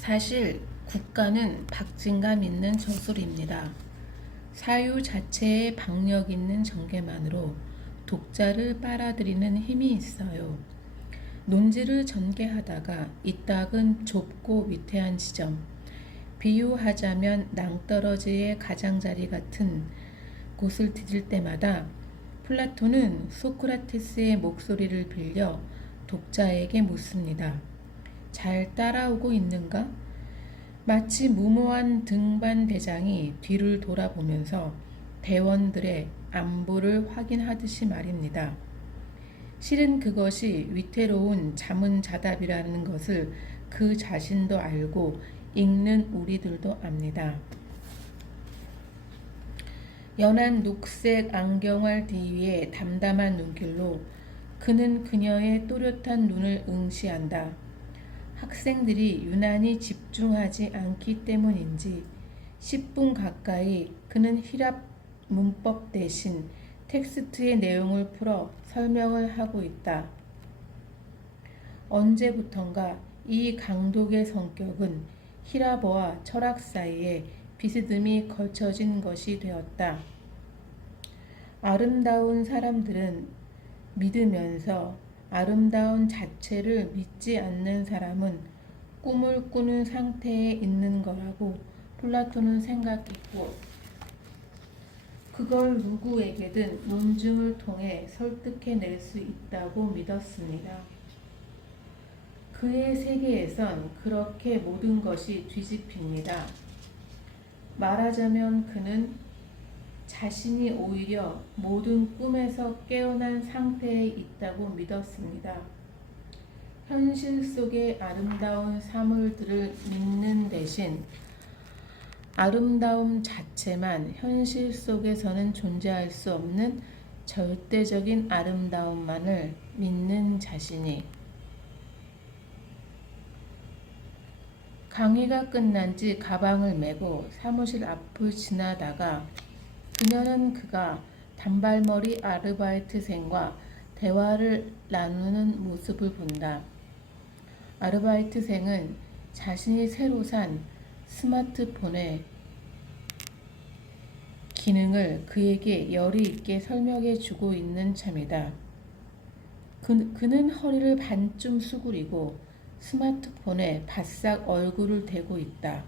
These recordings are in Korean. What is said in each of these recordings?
사실 국가는 박진감 있는 저술입니다. 사유 자체에 박력 있는 전개만으로 독자를 빨아들이는 힘이 있어요. 논지를 전개하다가 이따금 좁고 위태한 지점, 비유하자면 낭떠러지의 가장자리 같은 곳을 디딜 때마다 플라톤은 소크라테스의 목소리를 빌려 독자에게 묻습니다. 잘 따라오고 있는가? 마치 무모한 등반 대장이 뒤를 돌아보면서 대원들의 안부를 확인하듯이 말입니다. 실은 그것이 위태로운 자문자답이라는 것을 그 자신도 알고 읽는 우리들도 압니다. 연한 녹색 안경알 뒤위에 담담한 눈길로 그는 그녀의 또렷한 눈을 응시한다. 학생들이 유난히 집중하지 않기 때문인지 10분 가까이 그는 히랍 문법 대신 텍스트의 내용을 풀어 설명을 하고 있다. 언제부턴가 이 강독의 성격은 히라버와 철학 사이에 비스듬히 걸쳐진 것이 되었다. 아름다운 사람들은 믿으면서 아름다운 자체를 믿지 않는 사람은 꿈을 꾸는 상태에 있는 거라고 플라톤은 생각했고, 그걸 누구에게든 논증을 통해 설득해낼 수 있다고 믿었습니다. 그의 세계에선 그렇게 모든 것이 뒤집힙니다. 말하자면 그는 자신이 오히려 모든 꿈에서 깨어난 상태에 있다고 믿었습니다. 현실 속의 아름다운 사물들을 믿는 대신 아름다움 자체만 현실 속에서는 존재할 수 없는 절대적인 아름다움만을 믿는 자신이. 강의가 끝난 지 가방을 메고 사무실 앞을 지나다가 그녀는 그가 단발머리 아르바이트생과 대화를 나누는 모습을 본다. 아르바이트생은 자신이 새로 산 스마트폰의 기능을 그에게 열의 있게 설명해 주고 있는 참이다. 그는 허리를 반쯤 수그리고 스마트폰에 바싹 얼굴을 대고 있다.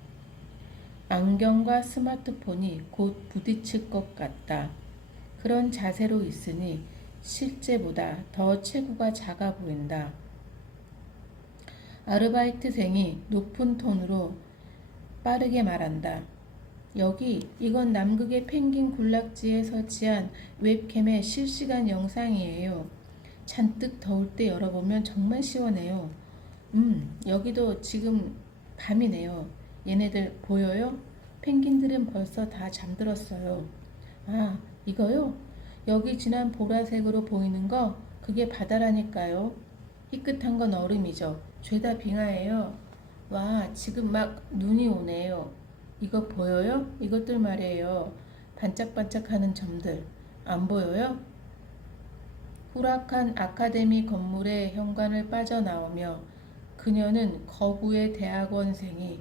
안경과 스마트폰이 곧 부딪힐 것 같다. 그런 자세로 있으니 실제보다 더 체구가 작아 보인다. 아르바이트생이 높은 톤으로 빠르게 말한다. 이건 남극의 펭귄 군락지에 설치한 웹캠의 실시간 영상이에요. 잔뜩 더울 때 열어보면 정말 시원해요. 여기도 지금 밤이네요. 얘네들 보여요? 펭귄들은 벌써 다 잠들었어요. 아, 이거요? 여기 진한 보라색으로 보이는 거 그게 바다라니까요. 희끗한 건 얼음이죠. 죄다 빙하예요. 와, 지금 막 눈이 오네요. 이거 보여요? 이것들 말이에요. 반짝반짝하는 점들. 안 보여요? 후락한 아카데미 건물의 현관을 빠져나오며 그녀는 거구의 대학원생이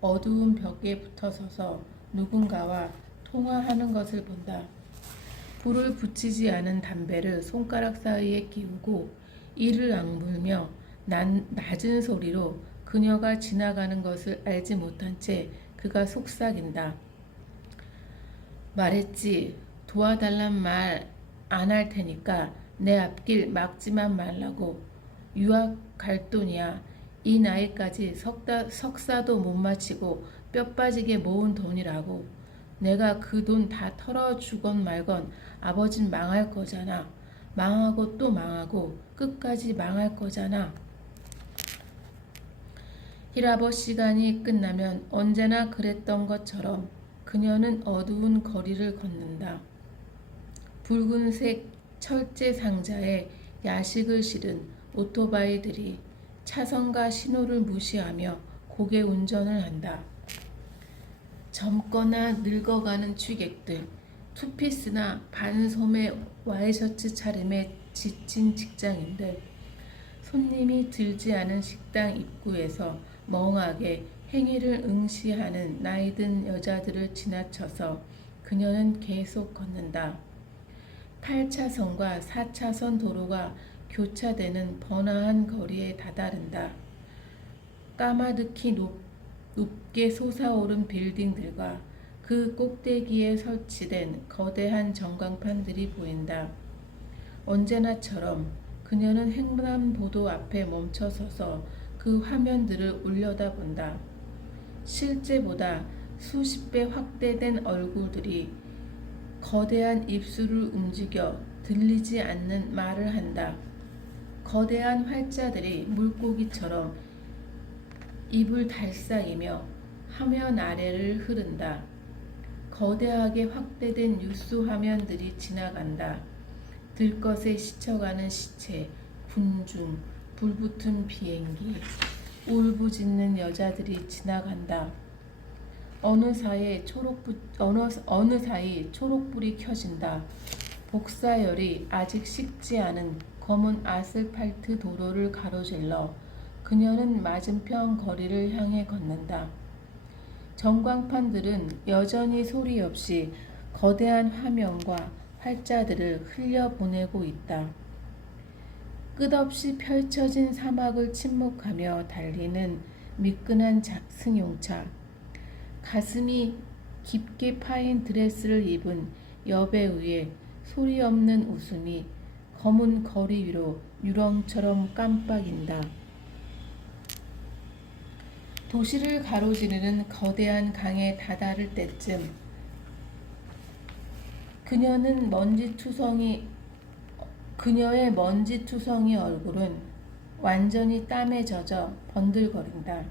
어두운 벽에 붙어서서 누군가와 통화하는 것을 본다. 불을 붙이지 않은 담배를 손가락 사이에 끼우고 이를 악물며 낮은 소리로 그녀가 지나가는 것을 알지 못한 채 그가 속삭인다. 말했지. 도와달란 말 안 할 테니까 내 앞길 막지만 말라고. 유학 갈 돈이야. 이 나이까지 석사도 못 마치고 뼈 빠지게 모은 돈이라고. 내가 그 돈 다 털어주건 말건 아버진 망할 거잖아. 망하고 또 망하고 끝까지 망할 거잖아. 히라버 시간이 끝나면 언제나 그랬던 것처럼 그녀는 어두운 거리를 걷는다. 붉은색 철제 상자에 야식을 실은 오토바이들이 차선과 신호를 무시하며 고개 운전을 한다. 젊거나 늙어가는 취객들, 투피스나 반소매 와이셔츠 차림에 지친 직장인들, 손님이 들지 않은 식당 입구에서 멍하게 행위를 응시하는 나이든 여자들을 지나쳐서 그녀는 계속 걷는다. 8차선과 4차선 도로가 교차되는 번화한 거리에 다다른다. 까마득히 높게 솟아오른 빌딩들과 그 꼭대기에 설치된 거대한 전광판들이 보인다. 언제나처럼 그녀는 횡단보도 앞에 멈춰서서 그 화면들을 올려다본다. 실제보다 수십 배 확대된 얼굴들이 거대한 입술을 움직여 들리지 않는 말을 한다. 거대한 활자들이 물고기처럼 입을 달싹이며 화면 아래를 흐른다. 거대하게 확대된 뉴스 화면들이 지나간다. 들것에 스쳐가는 시체, 군중, 불붙은 비행기, 울부짖는 여자들이 지나간다. 어느 사이 초록불이 켜진다. 복사열이 아직 식지 않은 검은 아스팔트 도로를 가로질러 그녀는 맞은편 거리를 향해 걷는다. 전광판들은 여전히 소리 없이 거대한 화면과 활자들을 흘려보내고 있다. 끝없이 펼쳐진 사막을 침묵하며 달리는 미끈한 승용차. 가슴이 깊게 파인 드레스를 입은 여배우의 소리 없는 웃음이 검은 거리 위로 유령처럼 깜빡인다. 도시를 가로지르는 거대한 강에 다다를 때쯤 그녀의 먼지투성이 얼굴은 완전히 땀에 젖어 번들거린다.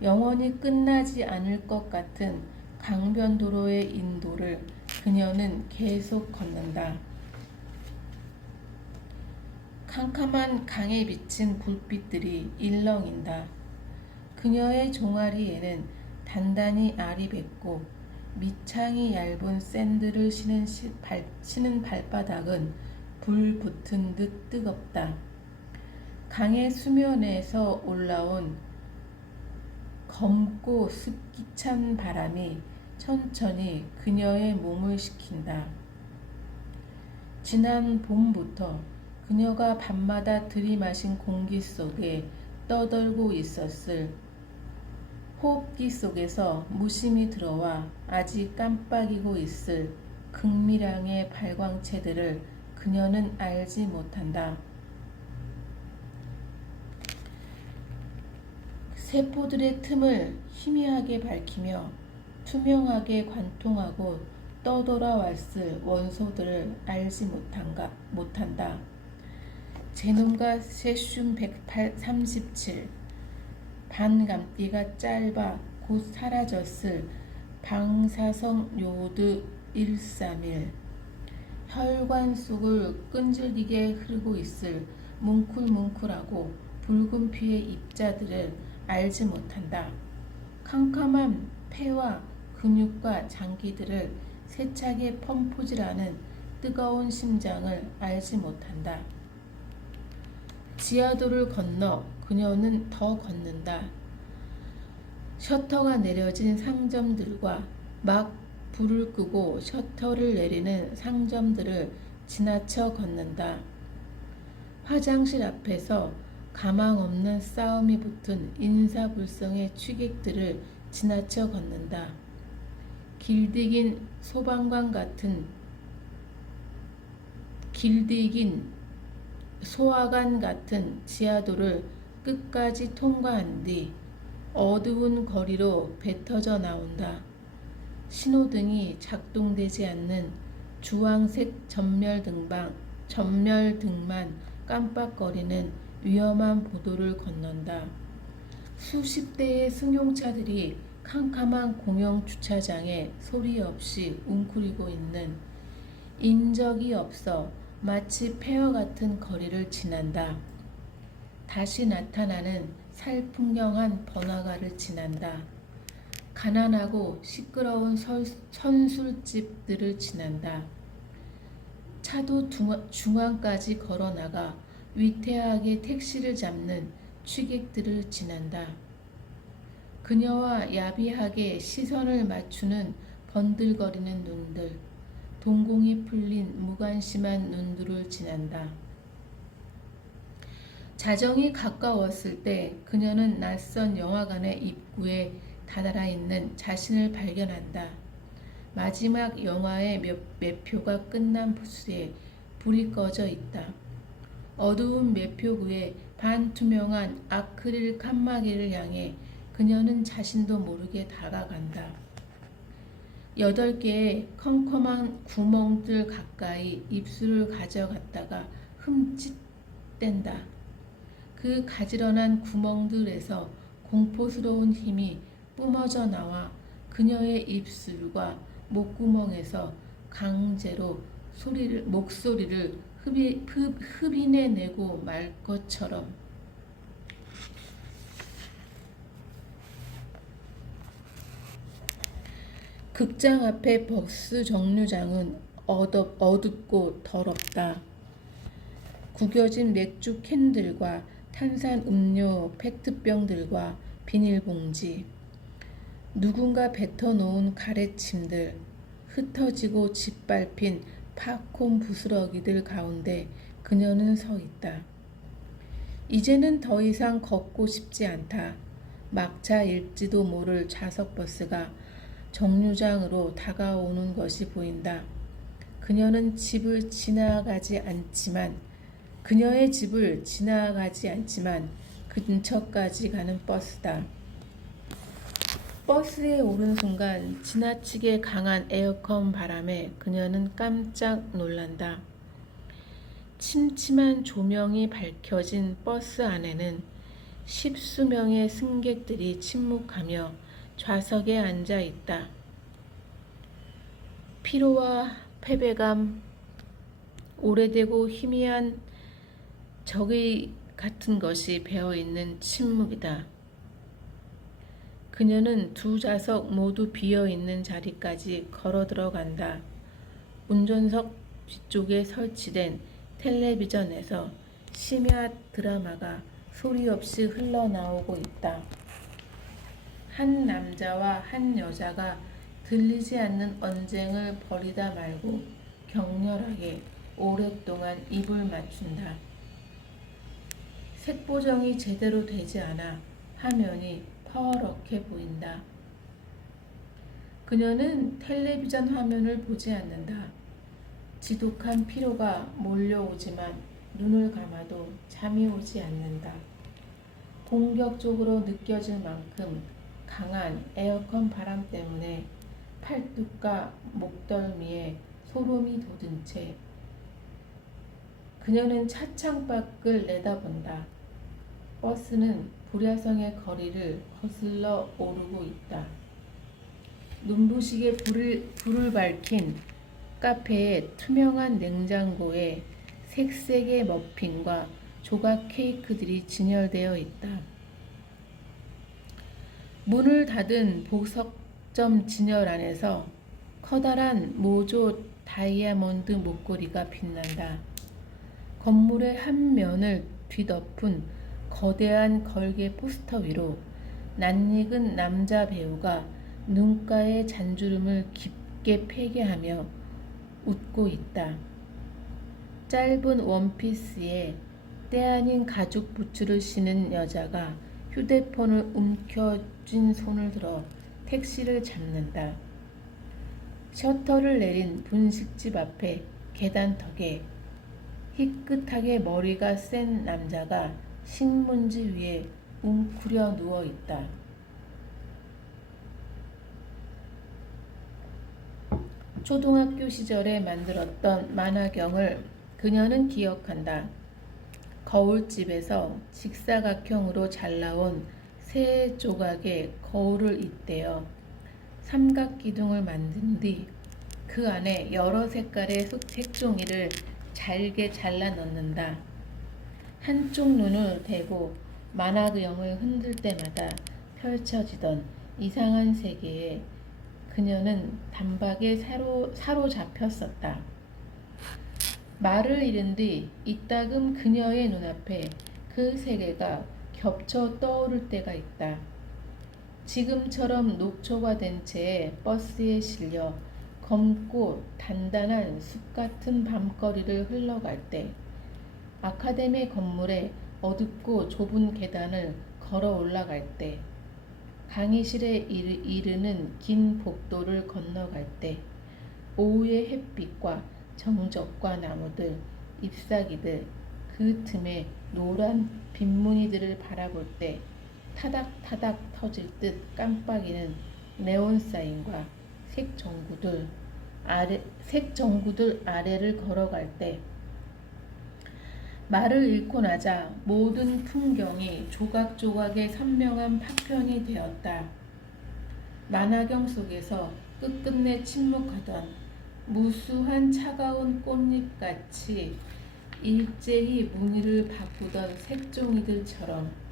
영원히 끝나지 않을 것 같은 강변도로의 인도를 그녀는 계속 걷는다. 캄캄한 강에 비친 불빛들이 일렁인다. 그녀의 종아리에는 단단히 알이 뱉고 밑창이 얇은 샌들을 신은 발바닥은 불 붙은 듯 뜨겁다. 강의 수면에서 올라온 검고 습기 찬 바람이 천천히 그녀의 몸을 식힌다. 지난 봄부터 그녀가 밤마다 들이마신 공기 속에 떠돌고 있었을 호흡기 속에서 무심히 들어와 아직 깜빡이고 있을 극미량의 발광체들을 그녀는 알지 못한다. 세포들의 틈을 희미하게 밝히며 투명하게 관통하고 떠돌아왔을 원소들을 알지 못한다. 제논과 세슘 137, 반감기가 짧아 곧 사라졌을 방사성 요오드 131, 혈관 속을 끈질기게 흐르고 있을 뭉클뭉클하고 붉은 피의 입자들을 알지 못한다. 캄캄한 폐와 근육과 장기들을 세차게 펌프질하는 뜨거운 심장을 알지 못한다. 지하도를 건너 그녀는 더 걷는다. 셔터가 내려진 상점들과 막 불을 끄고 셔터를 내리는 상점들을 지나쳐 걷는다. 화장실 앞에서 가망 없는 싸움이 붙은 인사불성의 취객들을 지나쳐 걷는다. 길디긴 소화관 같은 지하도를 끝까지 통과한 뒤 어두운 거리로 뱉어져 나온다. 신호등이 작동되지 않는 주황색 전멸등만 깜빡거리는 위험한 보도를 건넌다. 수십 대의 승용차들이 캄캄한 공영 주차장에 소리 없이 웅크리고 있는 인적이 없어 마치 폐허 같은 거리를 지난다. 다시 나타나는 살풍경한 번화가를 지난다. 가난하고 시끄러운 선술집들을 지난다. 차도 중앙까지 걸어나가 위태하게 택시를 잡는 취객들을 지난다. 그녀와 야비하게 시선을 맞추는 번들거리는 눈들, 동공이 풀린 무관심한 눈들을 지난다. 자정이 가까웠을 때 그녀는 낯선 영화관의 입구에 다다라 있는 자신을 발견한다. 마지막 영화의 매표가 끝난 부스에 불이 꺼져 있다. 어두운 매표구의 반투명한 아크릴 칸막이를 향해 그녀는 자신도 모르게 다가간다. 8개의 컴컴한 구멍들 가까이 입술을 가져갔다가 흠칫 뗀다. 그 가지런한 구멍들에서 공포스러운 힘이 뿜어져 나와 그녀의 입술과 목구멍에서 강제로 목소리를 흡인해내고 말 것처럼. 극장 앞의 버스 정류장은 어둡고 더럽다. 구겨진 맥주 캔들과 탄산 음료 페트병들과 비닐봉지, 누군가 뱉어놓은 가래침들, 흩어지고 짓밟힌 팝콘 부스러기들 가운데 그녀는 서 있다. 이제는 더 이상 걷고 싶지 않다. 막차일지도 모를 좌석버스가 정류장으로 다가오는 것이 보인다. 그녀의 집을 지나가지 않지만 근처까지 가는 버스다. 버스에 오른 순간 지나치게 강한 에어컨 바람에 그녀는 깜짝 놀란다. 침침한 조명이 밝혀진 버스 안에는 10수명의 승객들이 침묵하며 좌석에 앉아 있다. 피로와 패배감, 오래되고 희미한 적의 같은 것이 배어있는 침묵이다. 그녀는 두 좌석 모두 비어있는 자리까지 걸어 들어간다. 운전석 뒤쪽에 설치된 텔레비전에서 심야 드라마가 소리 없이 흘러나오고 있다. 한 남자와 한 여자가 들리지 않는 언쟁을 벌이다 말고 격렬하게 오랫동안 입을 맞춘다. 색보정이 제대로 되지 않아 화면이 퍼렇게 보인다. 그녀는 텔레비전 화면을 보지 않는다. 지독한 피로가 몰려오지만 눈을 감아도 잠이 오지 않는다. 공격적으로 느껴질 만큼 강한 에어컨 바람 때문에 팔뚝과 목덜미에 소름이 돋은 채 그녀는 차창 밖을 내다본다. 버스는 불야성의 거리를 거슬러 오르고 있다. 눈부시게 불을 밝힌 카페의 투명한 냉장고에 색색의 머핀과 조각 케이크들이 진열되어 있다. 문을 닫은 보석점 진열 안에서 커다란 모조 다이아몬드 목걸이가 빛난다. 건물의 한 면을 뒤덮은 거대한 걸개 포스터 위로 낯익은 남자 배우가 눈가의 잔주름을 깊게 폐기하며 웃고 있다. 짧은 원피스에 때 아닌 가죽 부츠를 신은 여자가 휴대폰을 움켜쥔 손을 들어 택시를 잡는다. 셔터를 내린 분식집 앞에 계단턱에 희끗하게 머리가 센 남자가 신문지 위에 웅크려 누워 있다. 초등학교 시절에 만들었던 만화경을 그녀는 기억한다. 거울집에서 직사각형으로 잘라온 세 조각의 거울을 잇대어 삼각기둥을 만든 뒤 그 안에 여러 색깔의 색종이를 잘게 잘라 넣는다. 한쪽 눈을 대고 만화경을 흔들 때마다 펼쳐지던 이상한 세계에 그녀는 단박에 사로잡혔었다. 말을 잃은 뒤 이따금 그녀의 눈앞에 그 세계가 겹쳐 떠오를 때가 있다. 지금처럼 녹초가 된 채 버스에 실려 검고 단단한 숲 같은 밤거리를 흘러갈 때, 아카데미 건물의 어둡고 좁은 계단을 걸어 올라갈 때, 강의실에 이르는 긴 복도를 건너갈 때, 오후의 햇빛과 정적과 나무들, 잎사귀들, 그 틈에 노란 빗무늬들을 바라볼 때 타닥타닥 터질 듯 깜빡이는 네온 사인과 색 전구들 아래를 걸어갈 때, 말을 잃고 나자 모든 풍경이 조각조각의 선명한 파편이 되었다. 만화경 속에서 끝끝내 침묵하던 무수한 차가운 꽃잎같이 일제히 무늬를 바꾸던 색종이들처럼.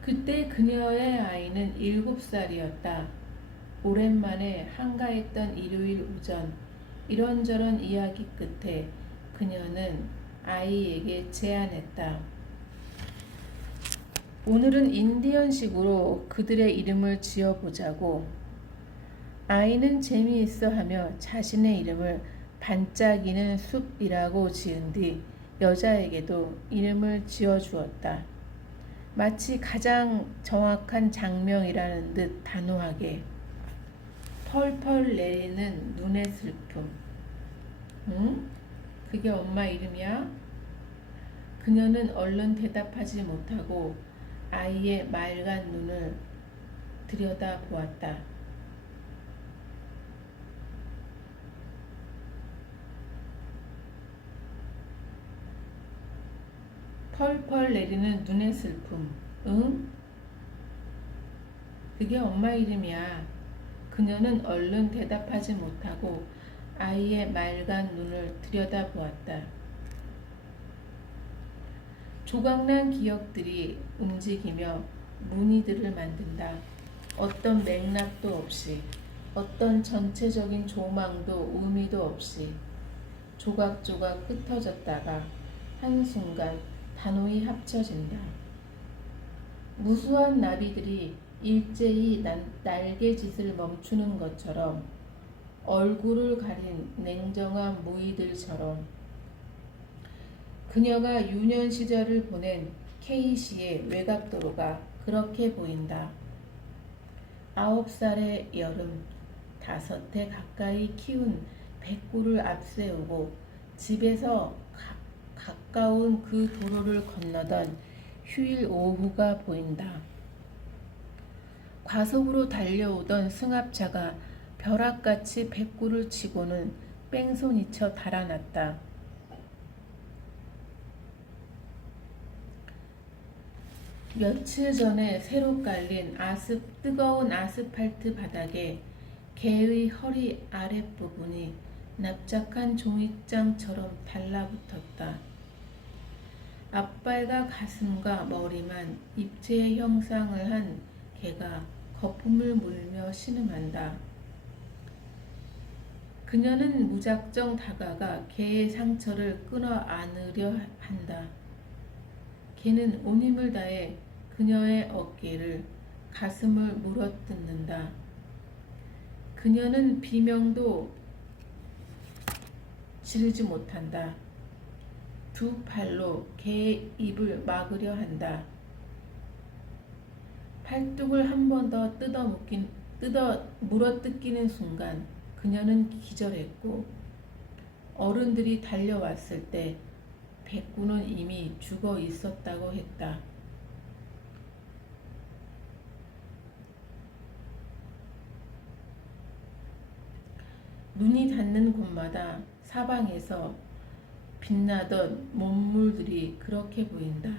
그때 그녀의 아이는 7살이었다. 오랜만에 한가했던 일요일 오전, 이런저런 이야기 끝에 그녀는 아이에게 제안했다. 오늘은 인디언식으로 그들의 이름을 지어보자고. 아이는 재미있어 하며 자신의 이름을 반짝이는 숲이라고 지은 뒤 여자에게도 이름을 지어주었다. 마치 가장 정확한 장명이라는 듯 단호하게. 펄펄 내리는 눈의 슬픔. 응? 그게 엄마 이름이야? 그녀는 얼른 대답하지 못하고 아이의 맑은 눈을 들여다보았다. 펄펄 내리는 눈의 슬픔. 응? 그게 엄마 이름이야. 그녀는 얼른 대답하지 못하고 아이의 맑은 눈을 들여다보았다. 조각난 기억들이 움직이며 무늬들을 만든다. 어떤 맥락도 없이, 어떤 전체적인 조망도 의미도 없이 조각조각 흩어졌다가 한순간 단호히 합쳐진다. 무수한 나비들이 일제히 날개짓을 멈추는 것처럼, 얼굴을 가린 냉정한 무의들처럼. 그녀가 유년 시절을 보낸 K시의 외곽도로가 그렇게 보인다. 9살의 여름, 5해 가까이 키운 백구를 앞세우고 집에서 가까운 그 도로를 건너던 휴일 오후가 보인다. 과속으로 달려오던 승합차가 벼락같이 백구를 치고는 뺑소니쳐 달아났다. 며칠 전에 새로 깔린 뜨거운 아스팔트 바닥에 개의 허리 아랫부분이 납작한 종이장처럼 달라붙었다. 앞발과 가슴과 머리만 입체의 형상을 한 개가 거품을 물며 신음한다. 그녀는 무작정 다가가 개의 상처를 끊어 안으려 한다. 개는 온 힘을 다해 그녀의 어깨를, 가슴을 물어뜯는다. 그녀는 비명도 지르지 못한다. 두 팔로 개의 입을 막으려 한다. 팔뚝을 한 번 더 물어뜯기는 순간 그녀는 기절했고, 어른들이 달려왔을 때 백구는 이미 죽어 있었다고 했다. 눈이 닿는 곳마다 사방에서 빛나던 몸물들이 그렇게 보인다.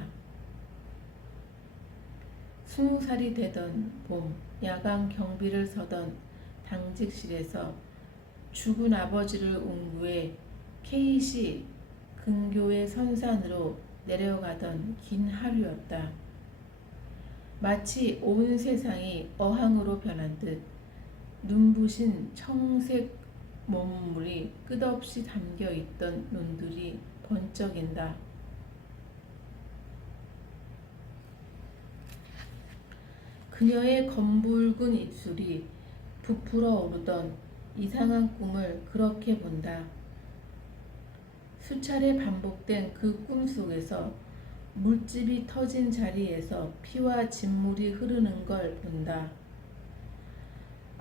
20살이 되던 봄, 야간 경비를 서던 당직실에서 죽은 아버지를 운구해 K시 근교의 선산으로 내려가던 긴 하루였다. 마치 온 세상이 어항으로 변한 듯 눈부신 청색 몸물이 끝없이 담겨있던 눈들이 번쩍인다. 그녀의 검붉은 입술이 부풀어 오르던 이상한 꿈을 그렇게 본다. 수차례 반복된 그 꿈 속에서 물집이 터진 자리에서 피와 진물이 흐르는 걸 본다.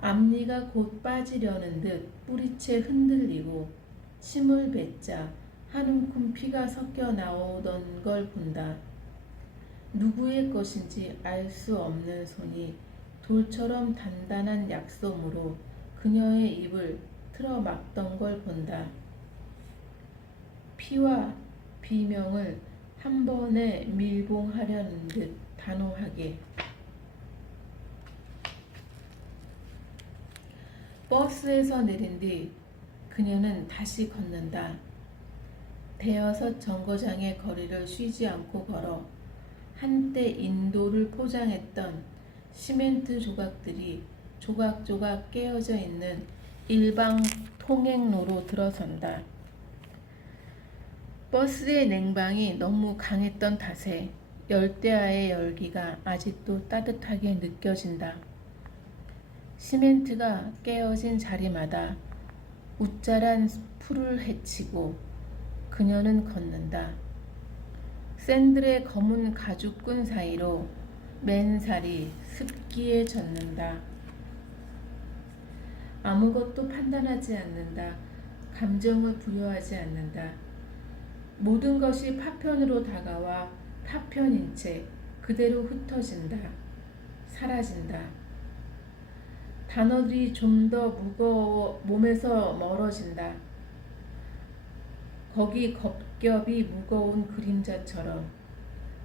앞니가 곧 빠지려는 듯 뿌리채 흔들리고 침을 뱉자 한 움큼 피가 섞여 나오던 걸 본다. 누구의 것인지 알 수 없는 손이 돌처럼 단단한 약솜으로 그녀의 입을 틀어막던 걸 본다. 피와 비명을 한 번에 밀봉하려는 듯 단호하게. 버스에서 내린 뒤 그녀는 다시 걷는다. 대여섯 정거장의 거리를 쉬지 않고 걸어 한때 인도를 포장했던 시멘트 조각들이 조각조각 깨어져 있는 일방 통행로로 들어선다. 버스의 냉방이 너무 강했던 탓에 열대야의 열기가 아직도 따뜻하게 느껴진다. 시멘트가 깨어진 자리마다 웃자란 풀을 헤치고 그녀는 걷는다. 샌들의 검은 가죽끈 사이로 맨살이 습기에 젖는다. 아무것도 판단하지 않는다. 감정을 부여하지 않는다. 모든 것이 파편으로 다가와 파편인 채 그대로 흩어진다. 사라진다. 단어들이 좀 더 무거워 몸에서 멀어진다. 거기 겹겹이 무거운 그림자처럼,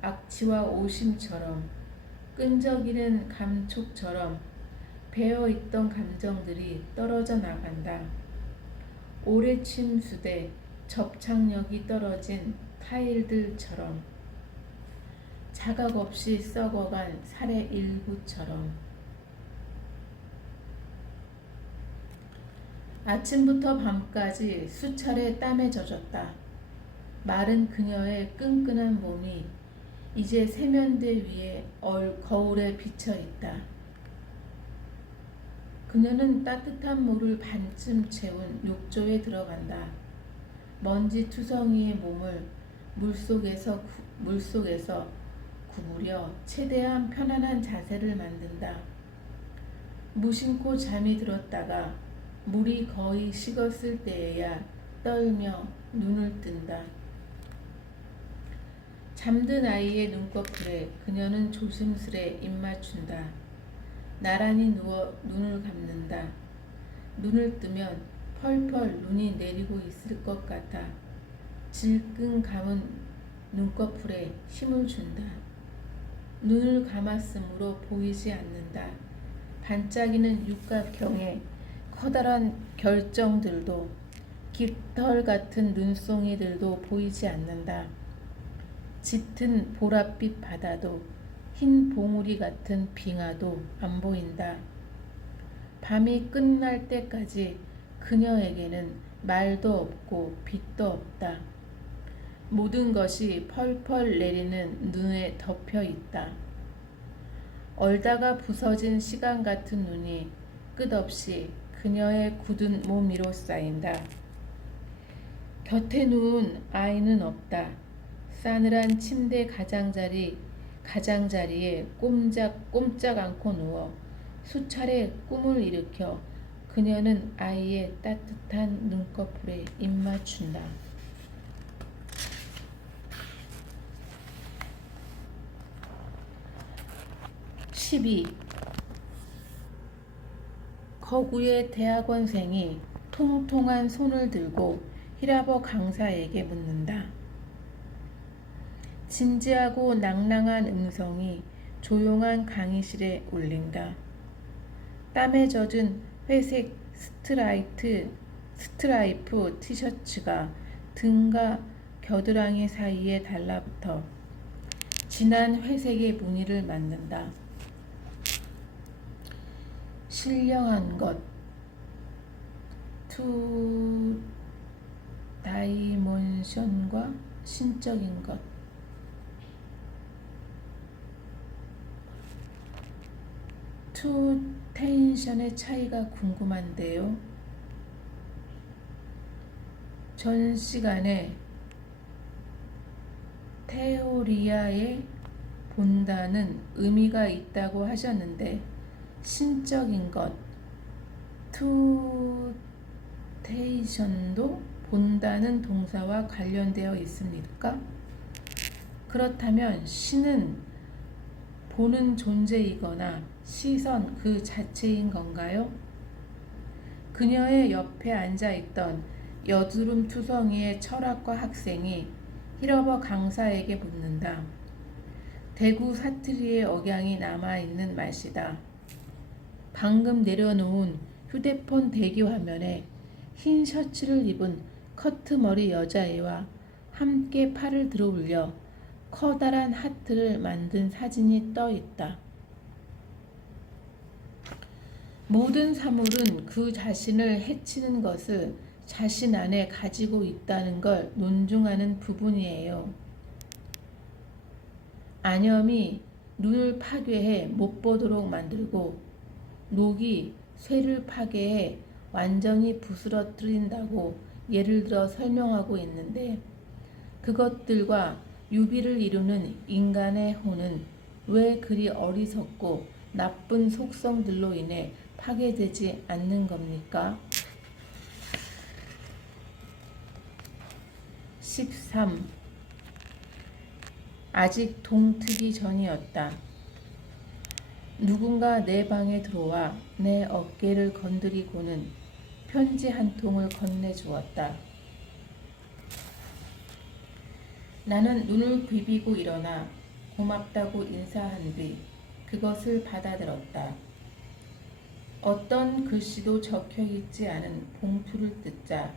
악취와 오심처럼, 끈적이는 감촉처럼 배어있던 감정들이 떨어져 나간다. 오래 침수돼 접착력이 떨어진 타일들처럼, 자각 없이 썩어간 살의 일부처럼. 아침부터 밤까지 수차례 땀에 젖었다. 마른 그녀의 끈끈한 몸이 이제 세면대 위에 거울에 비쳐 있다. 그녀는 따뜻한 물을 반쯤 채운 욕조에 들어간다. 먼지 투성이의 몸을 물속에서 구부려 최대한 편안한 자세를 만든다. 무심코 잠이 들었다가 물이 거의 식었을 때에야 떨며 눈을 뜬다. 잠든 아이의 눈꺼풀에 그녀는 조심스레 입 맞춘다. 나란히 누워 눈을 감는다. 눈을 뜨면 펄펄 눈이 내리고 있을 것 같아 질끈 감은 눈꺼풀에 힘을 준다. 눈을 감았으므로 보이지 않는다. 반짝이는 육각형의 커다란 결정들도 깃털 같은 눈송이들도 보이지 않는다. 짙은 보랏빛 바다도 흰 봉우리 같은 빙하도 안 보인다. 밤이 끝날 때까지 그녀에게는 말도 없고 빛도 없다. 모든 것이 펄펄 내리는 눈에 덮여 있다. 얼다가 부서진 시간 같은 눈이 끝없이 그녀의 굳은 몸 위로 쌓인다. 곁에 누운 아이는 없다. 싸늘한 침대 가장자리에 꼼짝 않고 누워 수차례 꿈을 일으켜 그녀는 아이의 따뜻한 눈꺼풀에 입 맞춘다. 12. 거구의 대학원생이 통통한 손을 들고 히라버 강사에게 묻는다. 진지하고 낭랑한 음성이 조용한 강의실에 울린다. 땀에 젖은 회색 스트라이프 티셔츠가 등과 겨드랑이 사이에 달라붙어 진한 회색의 무늬를 만든다. 신령한 것, 투 다이멘션과 신적인 것. 투 텐션의 차이가 궁금한데요. 전 시간에 테오리아에 본다는 의미가 있다고 하셨는데 신적인 것, 투테이션도 본다는 동사와 관련되어 있습니까? 그렇다면 신은 보는 존재이거나 시선 그 자체인 건가요? 그녀의 옆에 앉아있던 여드름 투성이의 철학과 학생이 힐러버 강사에게 묻는다. 대구 사투리의 억양이 남아있는 맛이다. 방금 내려놓은 휴대폰 대기 화면에 흰 셔츠를 입은 커트머리 여자애와 함께 팔을 들어올려 커다란 하트를 만든 사진이 떠 있다. 모든 사물은 그 자신을 해치는 것을 자신 안에 가지고 있다는 걸 논증하는 부분이에요. 안염이 눈을 파괴해 못 보도록 만들고 녹이 쇠를 파괴해 완전히 부스러뜨린다고 예를 들어 설명하고 있는데 그것들과 유비를 이루는 인간의 혼은 왜 그리 어리석고 나쁜 속성들로 인해 파괴되지 않는 겁니까? 13. 아직 동트기 전이었다. 누군가 내 방에 들어와 내 어깨를 건드리고는 편지 한 통을 건네주었다. 나는 눈을 비비고 일어나 고맙다고 인사한 뒤 그것을 받아들었다. 어떤 글씨도 적혀있지 않은 봉투를 뜯자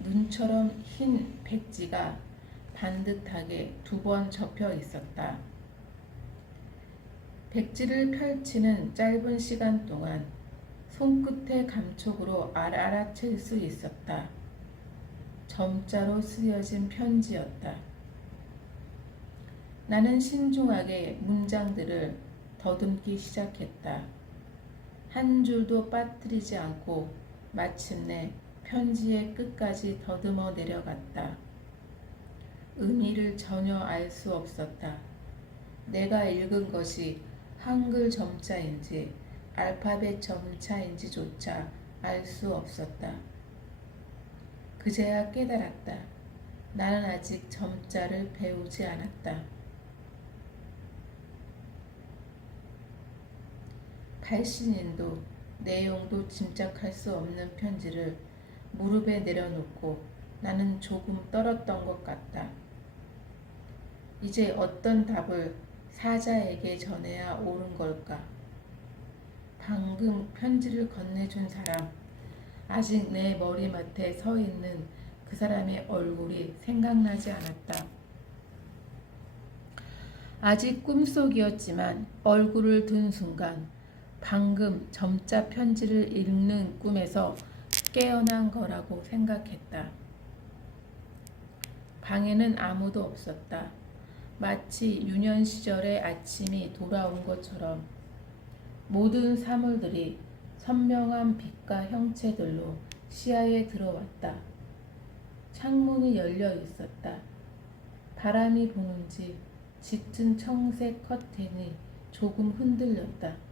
눈처럼 흰 백지가 반듯하게 2번 접혀 있었다. 백지를 펼치는 짧은 시간 동안 손끝의 감촉으로 알아챌 수 있었다. 점자로 쓰여진 편지였다. 나는 신중하게 문장들을 더듬기 시작했다. 한 줄도 빠뜨리지 않고 마침내 편지의 끝까지 더듬어 내려갔다. 의미를 전혀 알 수 없었다. 내가 읽은 것이 한글 점자인지 알파벳 점자인지조차 알 수 없었다. 그제야 깨달았다. 나는 아직 점자를 배우지 않았다. 발신인도 내용도 짐작할 수 없는 편지를 무릎에 내려놓고 나는 조금 떨었던 것 같다. 이제 어떤 답을 사자에게 전해야 옳은 걸까? 방금 편지를 건네준 사람, 아직 내 머리맡에 서 있는 그 사람의 얼굴이 생각나지 않았다. 아직 꿈속이었지만 얼굴을 든 순간 방금 점자 편지를 읽는 꿈에서 깨어난 거라고 생각했다. 방에는 아무도 없었다. 마치 유년 시절의 아침이 돌아온 것처럼 모든 사물들이 선명한 빛과 형체들로 시야에 들어왔다. 창문이 열려 있었다. 바람이 부는지 짙은 청색 커튼이 조금 흔들렸다.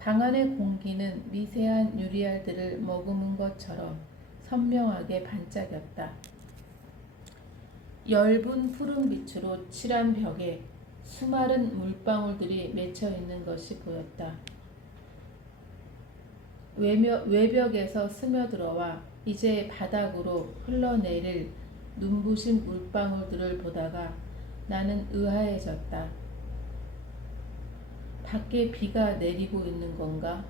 방 안의 공기는 미세한 유리알들을 머금은 것처럼 선명하게 반짝였다. 엷은 푸른 빛으로 칠한 벽에 수많은 물방울들이 맺혀 있는 것이 보였다. 외벽에서 스며들어와 이제 바닥으로 흘러내릴 눈부신 물방울들을 보다가 나는 의아해졌다. 밖에 비가 내리고 있는 건가?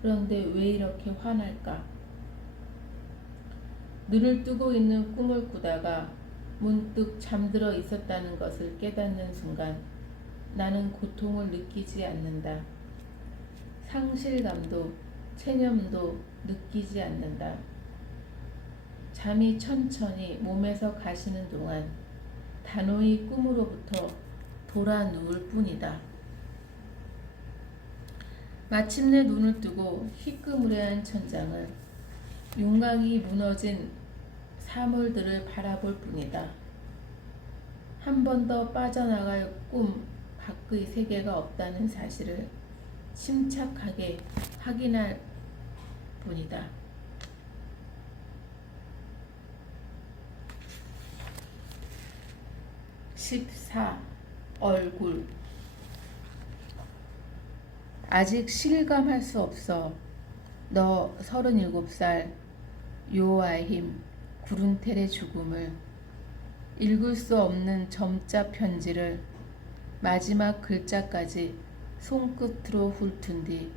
그런데 왜 이렇게 화날까? 눈을 뜨고 있는 꿈을 꾸다가 문득 잠들어 있었다는 것을 깨닫는 순간 나는 고통을 느끼지 않는다. 상실감도 체념도 느끼지 않는다. 잠이 천천히 몸에서 가시는 동안 단호히 꿈으로부터 돌아 누울 뿐이다. 마침내 눈을 뜨고 희끄무레한 천장을, 윤곽이 무너진 사물들을 바라볼 뿐이다. 한 번 더 빠져나갈 꿈 밖의 세계가 없다는 사실을 침착하게 확인할 뿐이다. 14. 얼굴. 아직 실감할 수 없어. 너 37살 요아힘 구룬텔의 죽음을, 읽을 수 없는 점자 편지를 마지막 글자까지 손끝으로 훑은 뒤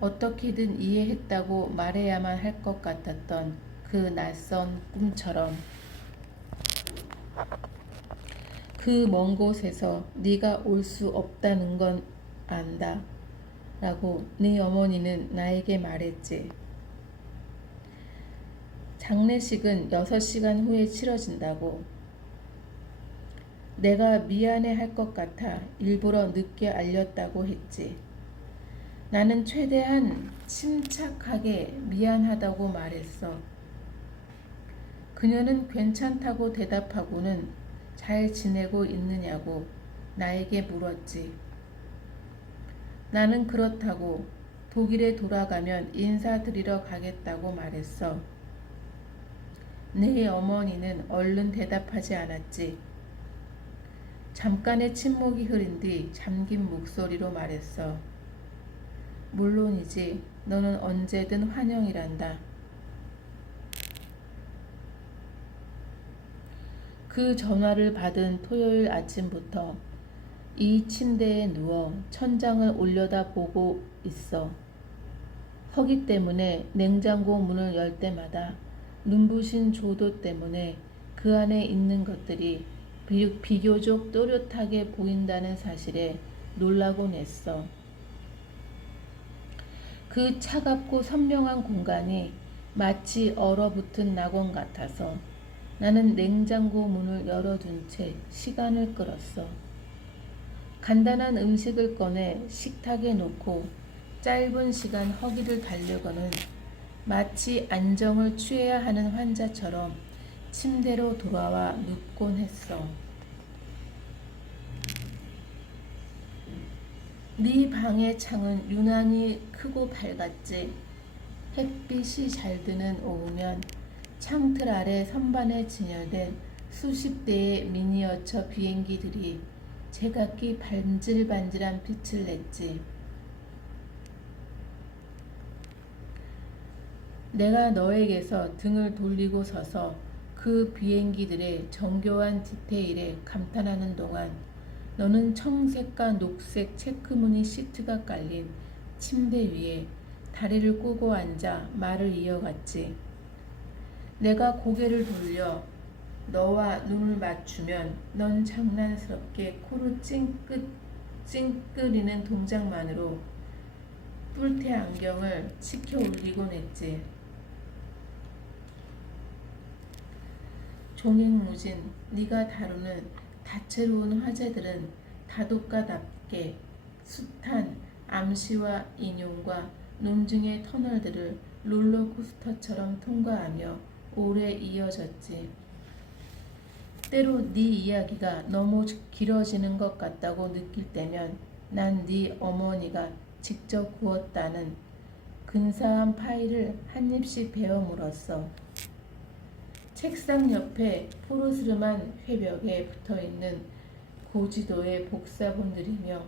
어떻게든 이해했다고 말해야만 할 것 같았던 그 낯선 꿈처럼, 그 먼 곳에서 네가 올 수 없다는 건 안다 라고 네 어머니는 나에게 말했지. 장례식은 6시간 후에 치러진다고. 내가 미안해 할 것 같아 일부러 늦게 알렸다고 했지. 나는 최대한 침착하게 미안하다고 말했어. 그녀는 괜찮다고 대답하고는 잘 지내고 있느냐고 나에게 물었지. 나는 그렇다고 독일에 돌아가면 인사드리러 가겠다고 말했어. 내 어머니는 얼른 대답하지 않았지. 잠깐의 침묵이 흐린 뒤 잠긴 목소리로 말했어. 물론이지. 너는 언제든 환영이란다. 그 전화를 받은 토요일 아침부터 이 침대에 누워 천장을 올려다보고 있어. 허기 때문에 냉장고 문을 열 때마다 눈부신 조도 때문에 그 안에 있는 것들이 비교적 또렷하게 보인다는 사실에 놀라곤 했어. 그 차갑고 선명한 공간이 마치 얼어붙은 낙원 같아서 나는 냉장고 문을 열어둔 채 시간을 끌었어. 간단한 음식을 꺼내 식탁에 놓고 짧은 시간 허기를 달래고는 마치 안정을 취해야 하는 환자처럼 침대로 돌아와 눕곤 했어. 네 방의 창은 유난히 크고 밝았지. 햇빛이 잘 드는 오후면 창틀 아래 선반에 진열된 수십 대의 미니어처 비행기들이 제각기 반질반질한 빛을 냈지. 내가 너에게서 등을 돌리고 서서 그 비행기들의 정교한 디테일에 감탄하는 동안 너는 청색과 녹색 체크무늬 시트가 깔린 침대 위에 다리를 꼬고 앉아 말을 이어갔지. 내가 고개를 돌려 너와 눈을 맞추면 넌 장난스럽게 코를 찡긋리는 동작만으로 뿔테 안경을 치켜 올리곤 했지. 종횡무진 네가 다루는 다채로운 화제들은 다독가답게 숱한 암시와 인용과 논증의 터널들을 롤러코스터처럼 통과하며 오래 이어졌지. 때로 네 이야기가 너무 길어지는 것 같다고 느낄 때면 난 네 어머니가 직접 구웠다는 근사한 파이를 한 입씩 베어 물었어. 책상 옆에 푸르스름한 회벽에 붙어있는 고지도의 복사본들이며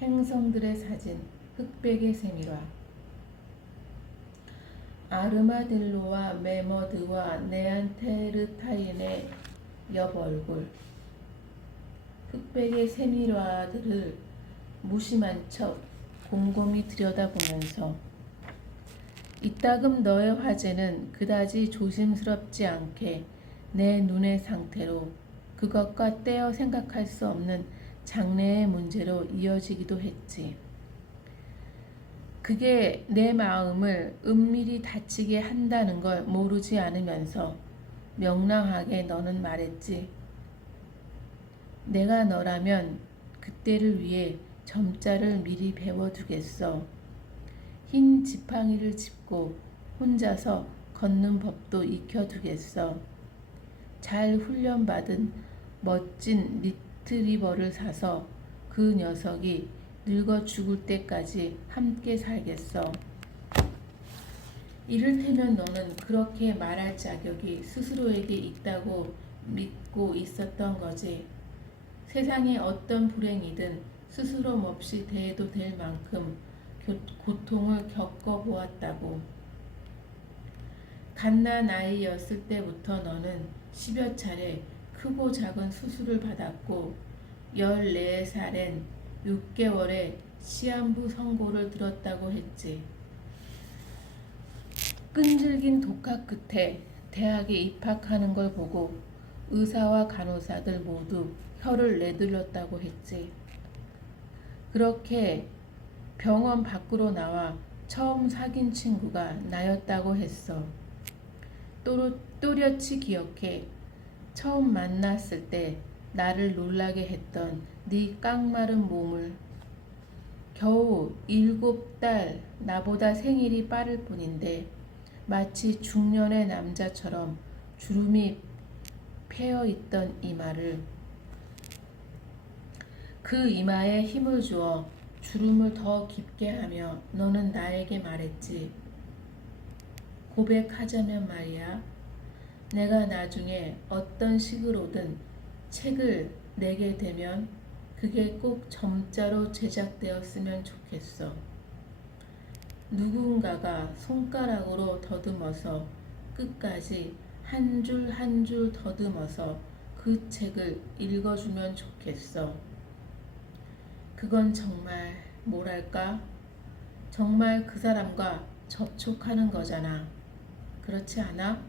행성들의 사진, 흑백의 세밀화, 아르마딜로와 메머드와 네안테르타인의 옆 얼굴, 흑백의 세밀화들을 무심한 척 곰곰이 들여다보면서 이따금 너의 화제는 그다지 조심스럽지 않게 내 눈의 상태로 그것과 떼어 생각할 수 없는 장래의 문제로 이어지기도 했지. 그게 내 마음을 은밀히 다치게 한다는 걸 모르지 않으면서 명랑하게 너는 말했지. 내가 너라면 그때를 위해 점자를 미리 배워두겠어. 흰 지팡이를 짚고 혼자서 걷는 법도 익혀두겠어. 잘 훈련받은 멋진 리트리버를 사서 그 녀석이 늙어 죽을 때까지 함께 살겠어. 이를테면 너는 그렇게 말할 자격이 스스로에게 있다고 믿고 있었던 거지. 세상에 어떤 불행이든 스스럼 없이 대해도 될 만큼 고통을 겪어보았다고. 갓난 아이였을 때부터 너는 10여 차례 크고 작은 수술을 받았고 14살엔 6개월의 시한부 선고를 들었다고 했지. 끈질긴 독학 끝에 대학에 입학하는 걸 보고 의사와 간호사들 모두 혀를 내둘렀다고 했지. 그렇게 병원 밖으로 나와 처음 사귄 친구가 나였다고 했어. 또렷이 기억해. 처음 만났을 때 나를 놀라게 했던 네 깡마른 몸을. 겨우 7달 나보다 생일이 빠를 뿐인데 마치 중년의 남자처럼 주름이 패여있던 이마를. 그 이마에 힘을 주어 주름을 더 깊게 하며 너는 나에게 말했지. 고백하자면 말이야. 내가 나중에 어떤 식으로든 책을 내게 되면 그게 꼭 점자로 제작되었으면 좋겠어. 누군가가 손가락으로 더듬어서 끝까지 한 줄 한 줄 더듬어서 그 책을 읽어주면 좋겠어. 그건 정말 뭐랄까? 정말 그 사람과 접촉하는 거잖아. 그렇지 않아?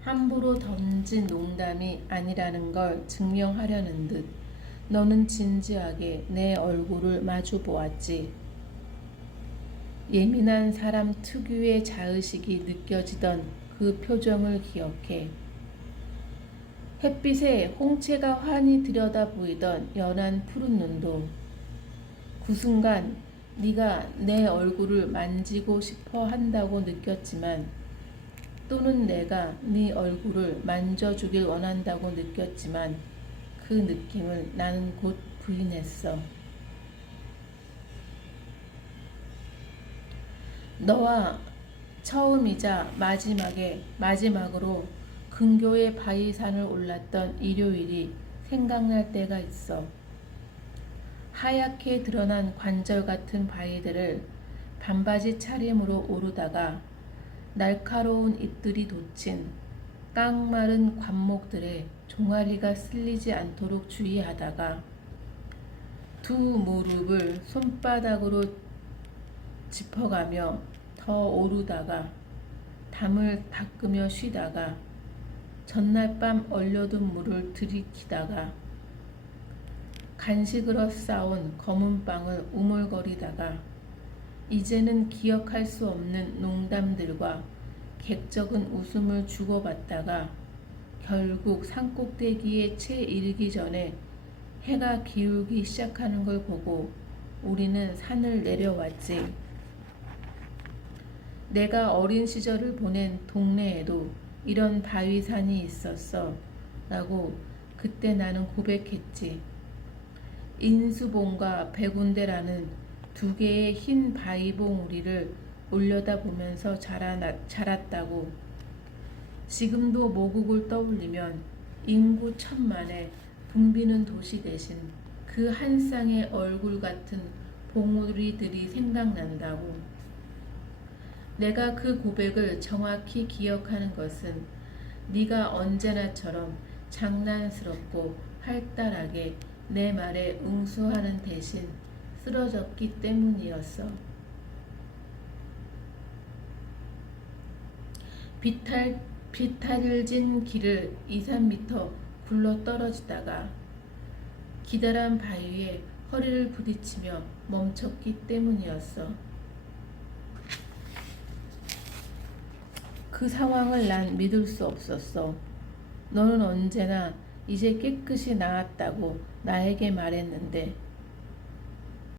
함부로 던진 농담이 아니라는 걸 증명하려는 듯 너는 진지하게 내 얼굴을 마주 보았지. 예민한 사람 특유의 자의식이 느껴지던 그 표정을 기억해. 햇빛에 홍채가 환히 들여다 보이던 연한 푸른 눈도 그 순간 네가 내 얼굴을 만지고 싶어 한다고 느꼈지만 또는 내가 네 얼굴을 만져주길 원한다고 느꼈지만 그 느낌을 나는 곧 부인했어. 너와 처음이자 마지막으로 근교의 바위산을 올랐던 일요일이 생각날 때가 있어. 하얗게 드러난 관절 같은 바위들을 반바지 차림으로 오르다가 날카로운 잎들이 돋친 깡마른 관목들에 종아리가 쓸리지 않도록 주의하다가 두 무릎을 손바닥으로 짚어가며 더 오르다가 담을 닦으며 쉬다가 전날 밤 얼려둔 물을 들이키다가 간식으로 싸온 검은 빵을 우물거리다가 이제는 기억할 수 없는 농담들과 객적은 웃음을 주고받다가 결국 산꼭대기에 채 이르기 전에 해가 기울기 시작하는 걸 보고 우리는 산을 내려왔지. 내가 어린 시절을 보낸 동네에도 이런 바위산이 있었어 라고 그때 나는 고백했지. 인수봉과 백운대라는 두 개의 흰 바위봉우리를 올려다보면서 자랐다고. 지금도 모국을 떠올리면 인구 1000만의 붐비는 도시 대신 그 한 쌍의 얼굴 같은 봉우리들이 생각난다고. 내가 그 고백을 정확히 기억하는 것은 네가 언제나처럼 장난스럽고 활달하게 내 말에 응수하는 대신 쓰러졌기 때문이었어. 비탈진 길을 2~3m 굴러 떨어지다가 기다란 바위에 허리를 부딪히며 멈췄기 때문이었어. 그 상황을 난 믿을 수 없었어. 너는 언제나 이제 깨끗이 나았다고 나에게 말했는데